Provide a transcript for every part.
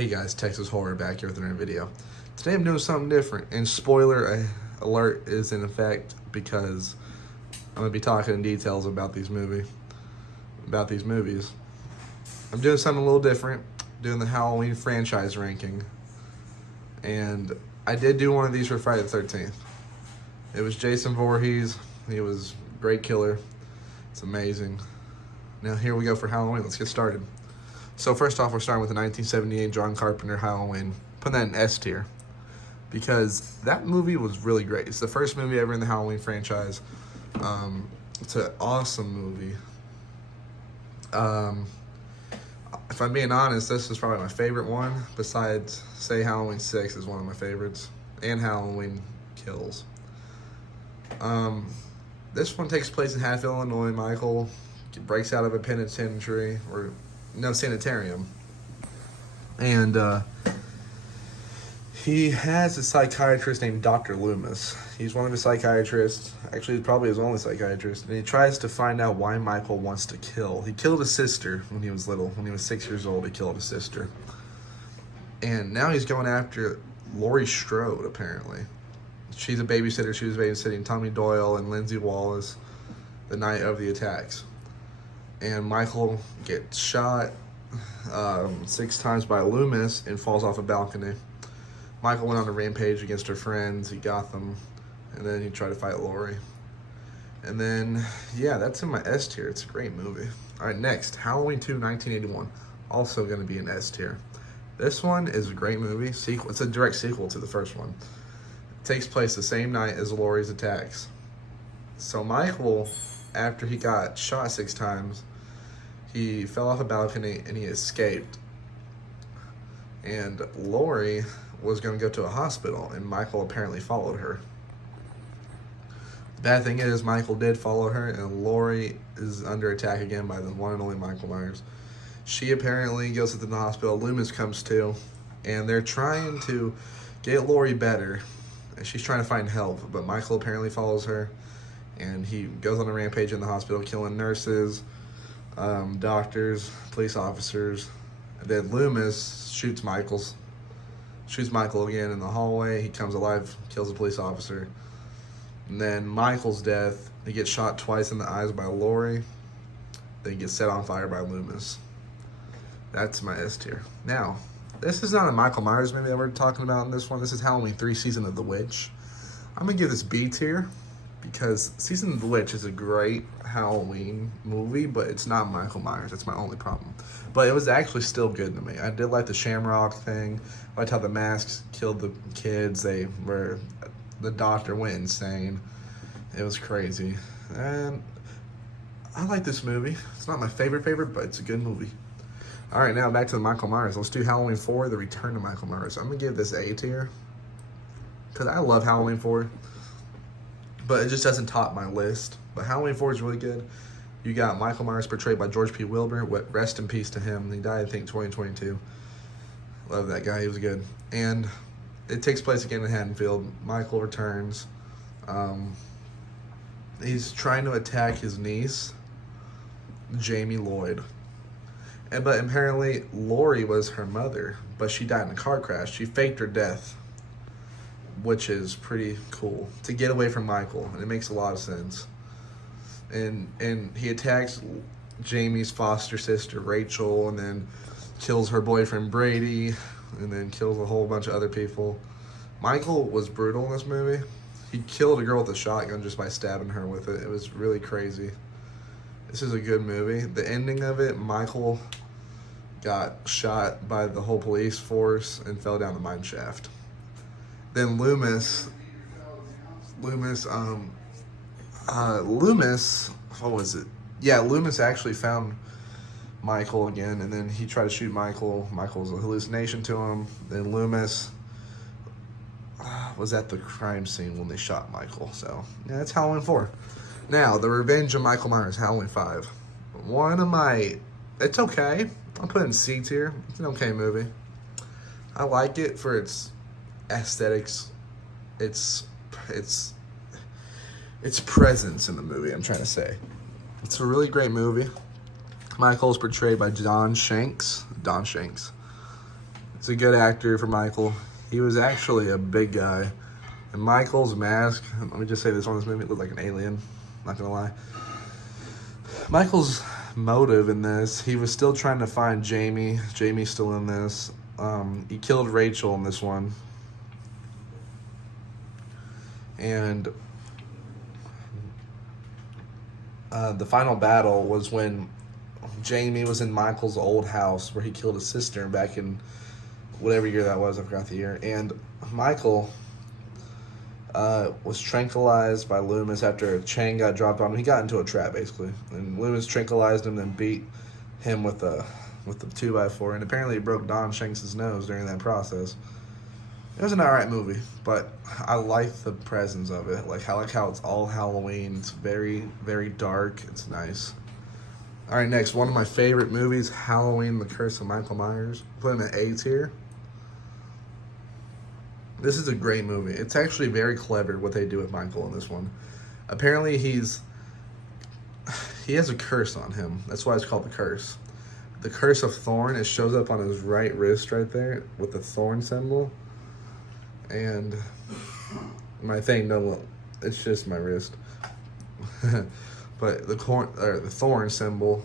Hey guys, Texas Horror back here with another video. Today I'm doing something different, and spoiler alert is in effect because I'm gonna be talking in details about these movies. I'm doing something a little different, doing the Halloween franchise ranking, and I did do one of these for Friday the 13th. It was Jason Voorhees. He was a great killer. It's amazing. Now here we go for Halloween. Let's get started. So first off, we're starting with the 1978 John Carpenter Halloween. Putting that in S tier because that movie was really great. It's the first movie ever in the Halloween franchise. It's an awesome movie. If I'm being honest, this is probably my favorite one. Besides, say Halloween 6 is one of my favorites, and Halloween Kills. This one takes place in Hatfield, Illinois. Michael breaks out of a penitentiary, or no, sanitarium. And he has a psychiatrist named Dr. Loomis. He's one of his psychiatrists. Actually, he's probably his only psychiatrist. And he tries to find out why Michael wants to kill. He killed his sister when he was little. When he was 6 years old, he killed his sister. And now he's going after Laurie Strode, apparently. She's a babysitter. She was babysitting Tommy Doyle and Lindsay Wallace the night of the attacks. And Michael gets shot 6 times by Loomis and falls off a balcony. Michael went on a rampage against her friends. He got them, and then he tried to fight Laurie. And then, yeah, that's in my S tier. It's a great movie. All right, next, Halloween 2, 1981. Also going to be an S tier. This one is a great movie. Sequel. It's a direct sequel to the first one. It takes place the same night as Laurie's attacks. So Michael, after he got shot 6 times, he fell off a balcony and he escaped. And Laurie was going to go to a hospital, and Michael apparently followed her. The bad thing is, Michael did follow her, and Laurie is under attack again by the one and only Michael Myers. She apparently goes to the hospital. Loomis comes too, and they're trying to get Laurie better. And she's trying to find help, but Michael apparently follows her, and he goes on a rampage in the hospital, killing nurses, doctors, police officers. And then Loomis shoots Michael again in the hallway. He comes alive, kills a police officer. And then Michael's death, he gets shot twice in the eyes by Laurie. Then he gets set on fire by Loomis. That's my S tier. Now, this is not a Michael Myers movie that we're talking about in this one. This is Halloween 3, Season of the Witch. I'm going to give this B tier because Season of the Witch is a great Halloween movie, but it's not Michael Myers. That's my only problem. But it was actually still good to me. I did like the Shamrock thing. I liked how the masks killed the kids. The doctor went insane. It was crazy. And I like this movie. It's not my favorite, but it's a good movie. All right, now back to the Michael Myers. Let's do Halloween 4, The Return of Michael Myers. I'm going to give this A tier because I love Halloween 4, but it just doesn't top my list. But Halloween 4 is really good. You got Michael Myers portrayed by George P. Wilbur. Rest in peace to him. He died, I think, 2022. Love that guy. He was good. And it takes place again in Haddonfield. Michael returns. He's trying to attack his niece, Jamie Lloyd. But apparently, Laurie was her mother, but she died in a car crash. She faked her death, which is pretty cool, to get away from Michael, and it makes a lot of sense. And he attacks Jamie's foster sister, Rachel, and then kills her boyfriend, Brady, and then kills a whole bunch of other people. Michael was brutal in this movie. He killed a girl with a shotgun just by stabbing her with it. It was really crazy. This is a good movie. The ending of it, Michael got shot by the whole police force and fell down the mine shaft. Then Loomis, what was it? Yeah, Loomis actually found Michael again, and then he tried to shoot Michael. Michael was a hallucination to him. Then Loomis was at the crime scene when they shot Michael. So, yeah, that's Halloween 4. Now, The Revenge of Michael Myers, Halloween 5. It's okay. I'll put it in C tier. It's an okay movie. I like it for its aesthetics, its presence in the movie, I'm trying to say. It's a really great movie. Michael is portrayed by Don Shanks. It's a good actor for Michael. He was actually a big guy. And Michael's mask, let me just say this on this movie, it looked like an alien. Not gonna lie. Michael's motive in this, he was still trying to find Jamie. Jamie's still in this. He killed Rachel in this one. And the final battle was when Jamie was in Michael's old house where he killed his sister back in whatever year that was. I forgot the year. And Michael was tranquilized by Loomis after a chain got dropped on him. He got into a trap, basically. And Loomis tranquilized him and beat him with the 2x4. And apparently it broke Don Shanks' nose during that process. It was an alright movie, but I like the presence of it. I like how it's all Halloween. It's very, very dark. It's nice. Alright, next, one of my favorite movies, Halloween, The Curse of Michael Myers. Put him at A tier. This is a great movie. It's actually very clever what they do with Michael in this one. Apparently he has a curse on him. That's why it's called The Curse. The Curse of Thorn, it shows up on his right wrist right there with the thorn symbol. And my thing, no, it's just my wrist. But the thorn symbol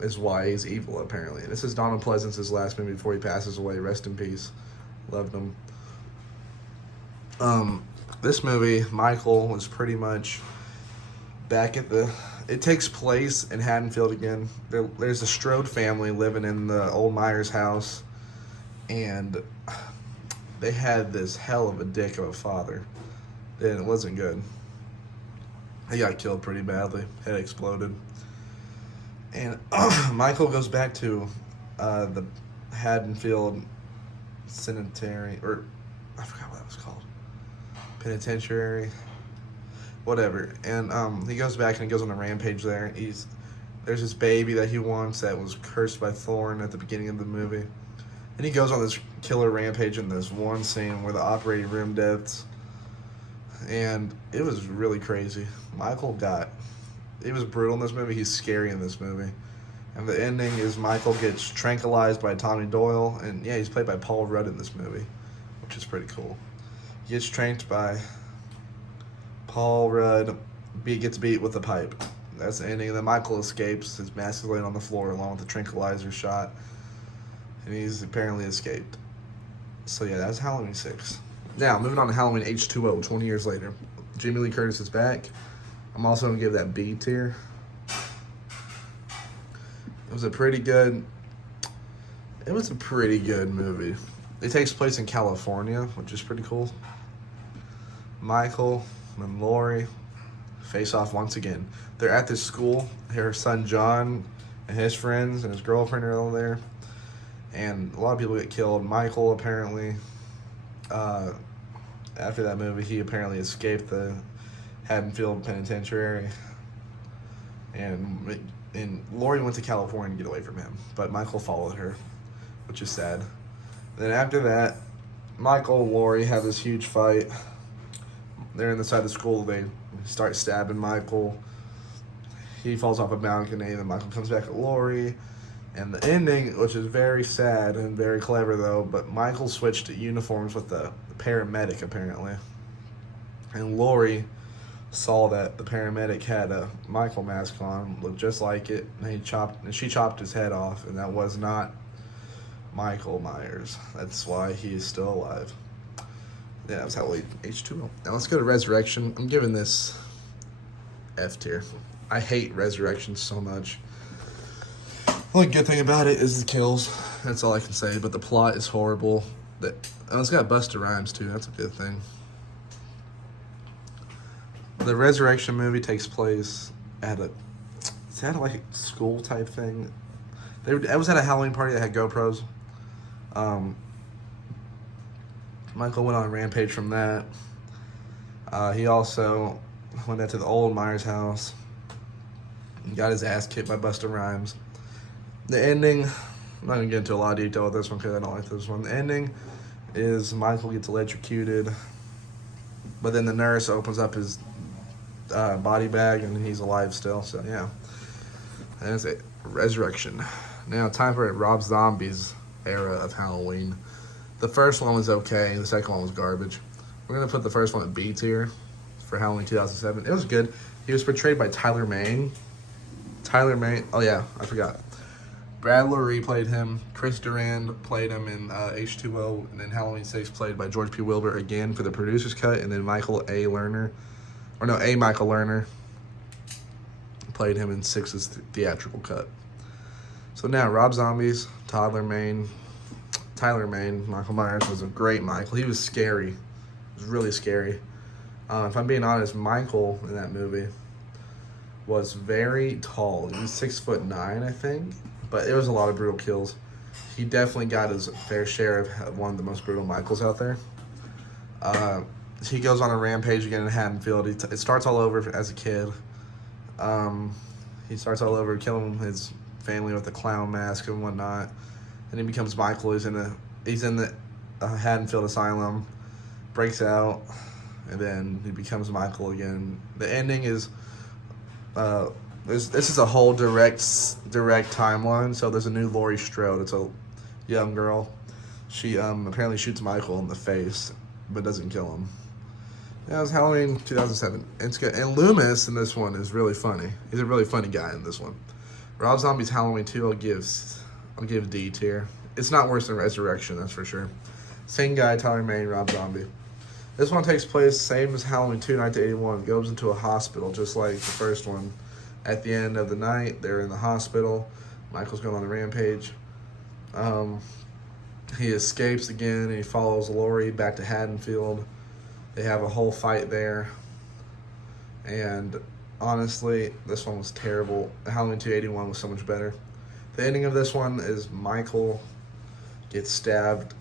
is why he's evil, apparently. This is Donald Pleasance's last movie before he passes away. Rest in peace. Loved him. This movie, Michael was pretty much back at the... It takes place in Haddonfield again. There's a Strode family living in the old Myers house. And they had this hell of a dick of a father. And it wasn't good. He got killed pretty badly. Head exploded. And Michael goes back to the Haddonfield Cemetery, or I forgot what that was called. Penitentiary. Whatever. And he goes back and he goes on a rampage there. There's this baby that he wants that was cursed by Thorn at the beginning of the movie. And he goes on this killer rampage in this one scene where the operating room deaths. And it was really crazy. It was brutal in this movie. He's scary in this movie. And the ending is Michael gets tranquilized by Tommy Doyle. And yeah, he's played by Paul Rudd in this movie, which is pretty cool. He gets tranked by Paul Rudd, gets beat with a pipe. That's the ending. And then Michael escapes. His mask is laying on the floor along with the tranquilizer shot. And he's apparently escaped. So yeah, that's Halloween 6. Now, moving on to Halloween H2O, 20 years later. Jamie Lee Curtis is back. I'm also going to give that B tier. It was a pretty good movie. It takes place in California, which is pretty cool. Michael and Laurie face off once again. They're at this school. Her son John and his friends and his girlfriend are all there. And a lot of people get killed. Michael apparently, after that movie, he apparently escaped the Haddonfield Penitentiary. And Laurie went to California to get away from him. But Michael followed her, which is sad. Then after that, Michael and Laurie have this huge fight. They're in the side of the school. They start stabbing Michael. He falls off a balcony. Then Michael comes back at Laurie. And the ending, which is very sad and very clever, though, but Michael switched uniforms with the paramedic, apparently. And Laurie saw that the paramedic had a Michael mask on, looked just like it, and she chopped his head off, and that was not Michael Myers. That's why he is still alive. Yeah, that was Halloween H2O. Now let's go to Resurrection. I'm giving this F tier. I hate Resurrection so much. The only good thing about it is the kills. That's all I can say. But the plot is horrible. It's got Busta Rhymes too. That's a good thing. The Resurrection movie takes place at a school type thing. It was at a Halloween party that had GoPros. Michael went on a rampage from that. He also went into the old Myers house. Got his ass kicked by Busta Rhymes. The ending, I'm not going to get into a lot of detail with this one because I don't like this one. The ending is Michael gets electrocuted, but then the nurse opens up his body bag and he's alive still. So, yeah. That's it. Resurrection. Now, time for Rob Zombie's era of Halloween. The first one was okay. The second one was garbage. We're going to put the first one at B tier for Halloween 2007. It was good. He was portrayed by Tyler Mane. Oh yeah, I forgot. Brad Loree played him. Chris Durand played him in H2O. And then Halloween 6 played by George P. Wilbur again for the producer's cut. And then Michael Lerner played him in 6's theatrical cut. So now, Rob Zombie's Tyler Mane, Michael Myers was a great Michael. He was scary. It was really scary. If I'm being honest, Michael in that movie was very tall. He was 6'9", I think. But it was a lot of brutal kills. He definitely got his fair share of one of the most brutal Michaels out there. He goes on a rampage again in Haddonfield. It starts all over as a kid. He starts all over killing his family with a clown mask and whatnot. And he becomes Michael. He's in the Haddonfield Asylum, breaks out, and then he becomes Michael again. The ending is this is a whole direct timeline. So there's a new Laurie Strode. It's a young girl. She apparently shoots Michael in the face, but doesn't kill him. Yeah, it was Halloween 2007. It's good. And Loomis in this one is really funny. He's a really funny guy in this one. Rob Zombie's Halloween 2, I'll give D tier. It's not worse than Resurrection, that's for sure. Same guy, Tyler Mane, Rob Zombie. This one takes place same as Halloween 2, 1981. Goes into a hospital, just like the first one. At the end of the night, they're in the hospital. Michael's going on a rampage. He escapes again, and he follows Laurie back to Haddonfield. They have a whole fight there. And honestly, this one was terrible. Halloween 281 was so much better. The ending of this one is Michael gets stabbed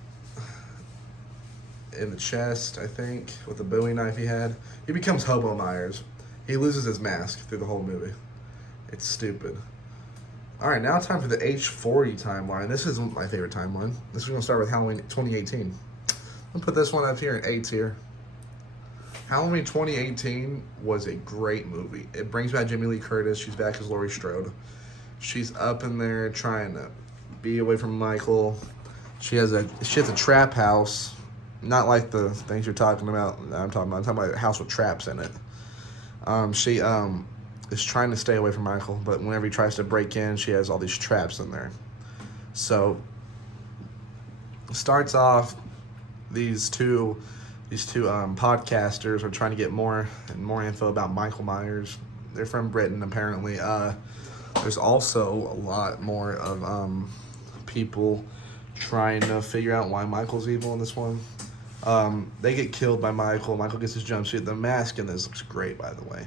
in the chest, I think, with a Bowie knife he had. He becomes Hobo Myers. He loses his mask through the whole movie. It's stupid. Alright, now time for the H40 timeline. This is my favorite timeline. This is going to start with Halloween 2018. I'll put this one up here in A tier. Halloween 2018 was a great movie. It brings back Jamie Lee Curtis. She's back as Laurie Strode. She's up in there trying to be away from Michael. She has a trap house, not like the things you're talking about. I'm talking about a house with traps in it. She is trying to stay away from Michael, but whenever he tries to break in, she has all these traps in there. So starts off these two podcasters are trying to get more and more info about Michael Myers. They're from Britain, apparently. There's also a lot more of people trying to figure out why Michael's evil in this one. They get killed by Michael. Michael gets his jumpsuit. The mask in this looks great, by the way.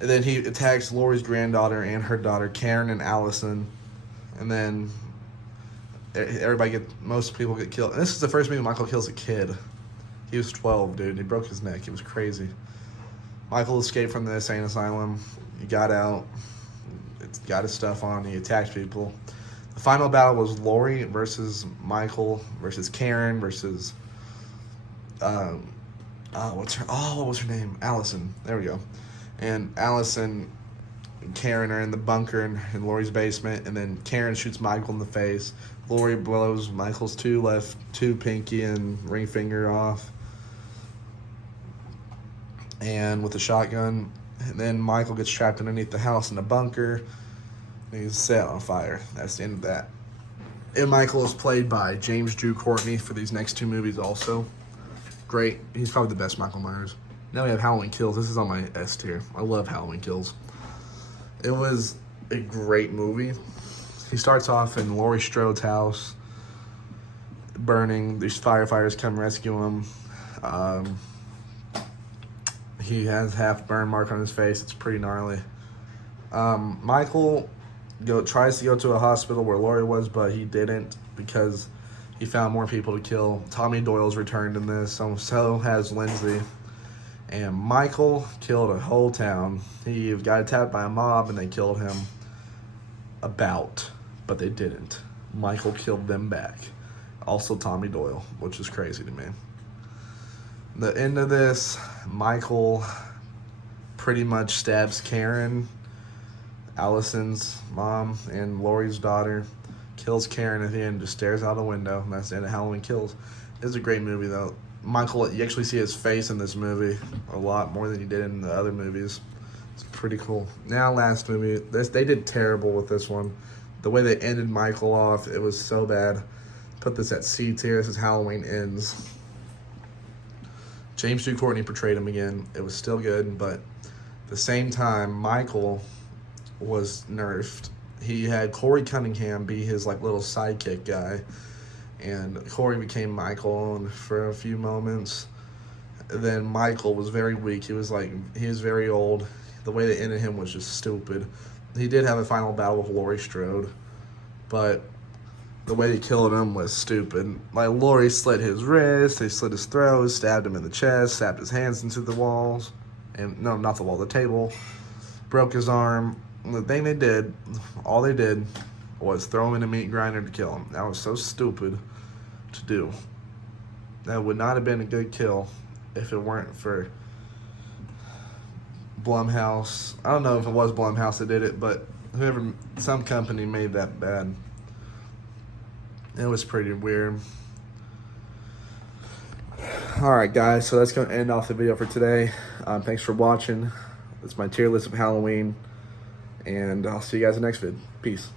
And then he attacks Laurie's granddaughter and her daughter, Karen and Allison. And then most people get killed. And this is the first movie Michael kills a kid. He was 12, dude. He broke his neck. It was crazy. Michael escaped from the insane asylum. He got out. Got his stuff on. He attacked people. The final battle was Laurie versus Michael versus Karen versus what was her name? Allison. There we go. And Allison and Karen are in the bunker in Laurie's basement, and then Karen shoots Michael in the face. Laurie blows Michael's two pinky and ring finger off, and with a shotgun. And then Michael gets trapped underneath the house in the bunker, and he's set on fire. That's the end of that. And Michael is played by James Drew Courtney for these next two movies also. Great. He's probably the best Michael Myers. Now we have Halloween Kills. This is on my S tier. I love Halloween Kills. It was a great movie. He starts off in Laurie Strode's house, burning. These firefighters come rescue him. He has half burn mark on his face. It's pretty gnarly. Michael tries to go to a hospital where Laurie was, but he didn't because he found more people to kill. Tommy Doyle's returned in this. So has Lindsay. And Michael killed a whole town. He got attacked by a mob and they killed him. But they didn't. Michael killed them back. Also Tommy Doyle, which is crazy to me. The end of this, Michael pretty much stabs Karen, Allison's mom, and Laurie's daughter. kills Karen at the end, just stares out a window, and that's the end of Halloween Kills. It's a great movie, though. Michael, you actually see his face in this movie a lot more than you did in the other movies. It's pretty cool. Now, last movie. They did terrible with this one. The way they ended Michael off, it was so bad. Put this at C tier. This is Halloween Ends. James Stu Courtney portrayed him again. It was still good, but at the same time, Michael was nerfed. He had Corey Cunningham be his like little sidekick guy, and Corey became Michael and for a few moments. Then Michael was very weak. He was very old. The way they ended him was just stupid. He did have a final battle with Laurie Strode, but the way they killed him was stupid. Like, Laurie slit his wrist, they slit his throat, stabbed him in the chest, stabbed his hands into the walls, and no, not the wall, the table, broke his arm. The thing they did, all they did was throw him in a meat grinder to kill him. That was so stupid to do. That would not have been a good kill if it weren't for Blumhouse. I don't know if it was Blumhouse that did it, but some company made that bad. It was pretty weird. Alright, guys, so that's going to end off the video for today. Thanks for watching. It's my tier list of Halloween. And I'll see you guys in the next vid. Peace.